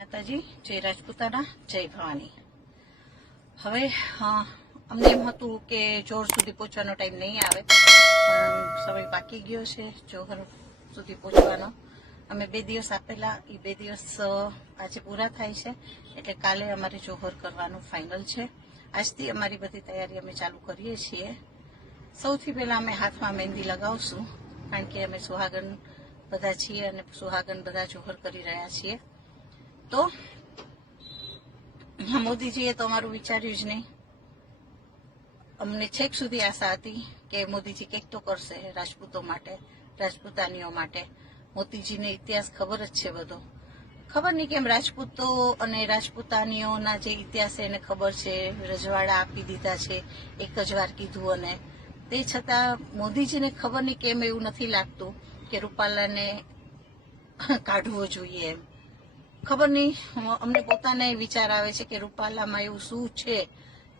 માતાજી, જય રાજપૂતાના, જય ભવાની। હવે અમને એમ હતું કે જોર સુધી પહોંચવાનો ટાઈમ નહીં આવે, પણ સમય બાકી ગયો છે જોહર સુધી પહોંચવાનો। અમે 2 દિવસ આપેલા, એ 2 દિવસ આજે પૂરા થાય છે, એટલે કાલે અમારે જોહર કરવાનું ફાઇનલ છે। આજથી અમારી બધી તૈયારી અમે ચાલુ કરીએ છીએ। સૌથી પહેલા અમે હાથમાં મહેંદી લગાવશું, કારણ કે અમે સુહાગન બધા છીએ અને સુહાગન બધા જોહર કરી રહ્યા છીએ। તો મોદીજીએ તો અમારું વિચાર્યું જ નહીં। અમને છેક સુધી આશા હતી કે મોદીજી કંઈક તો કરશે રાજપૂતો માટે, રાજપૂતાનીઓ માટે। મોદીજીને ઇતિહાસ ખબર જ છે બધો। ખબર નહીં કેમ રાજપૂતો અને રાજપૂતાનીઓના જે ઇતિહાસ એને ખબર છે, રજવાડા આપી દીધા છે એક જ વાર કીધું, અને તે છતાં મોદીજીને ખબર નહીં કેમ એવું નથી લાગતું કે રૂપાલાને કાઢવો જોઈએ એમ। ખબર નહીં, અમને પોતાને વિચાર આવે છે કે રૂપાલામાં એવું શું છે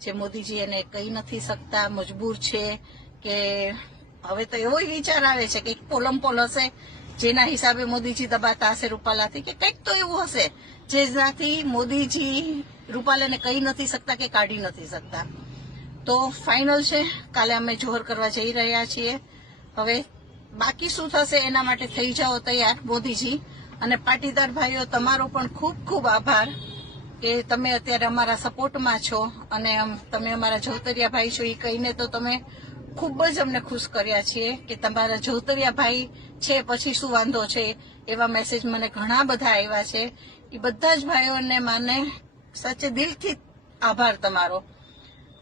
જે મોદીજી એને કહી નથી શકતા, મજબૂર છે, કે હવે તો એવો વિચાર આવે છે કે પોલમપોલ હશે જેના હિસાબે મોદીજી દબાતા હશે રૂપાલાથી, કે કંઈક તો એવું હશે જેનાથી મોદીજી રૂપાલાને કહી નથી શકતા કે કાઢી નથી શકતા। તો ફાઇનલ છે, કાલે અમે જોહર કરવા જઈ રહ્યા છીએ। હવે બાકી શું થશે એના માટે થઈ જાઓ તૈયાર મોદીજી। અને પાટીદાર ભાઈઓ, તમારો પણ ખૂબ ખૂબ આભાર કે તમે અત્યારે અમારા સપોર્ટમાં છો, અને તમે અમારા જવતરિયા ભાઈ છો એ કહીને તો તમે ખૂબ જ અમને ખુશ કર્યા છીએ કે તમારા જવતરિયા ભાઈ છે પછી શું વાંધો છે, એવા મેસેજ મને ઘણા બધા આવ્યા છે। એ બધા જ ભાઈઓને મને સાચે દિલથી આભાર તમારો।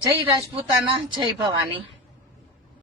જય રાજપૂતાના, જય ભવાની।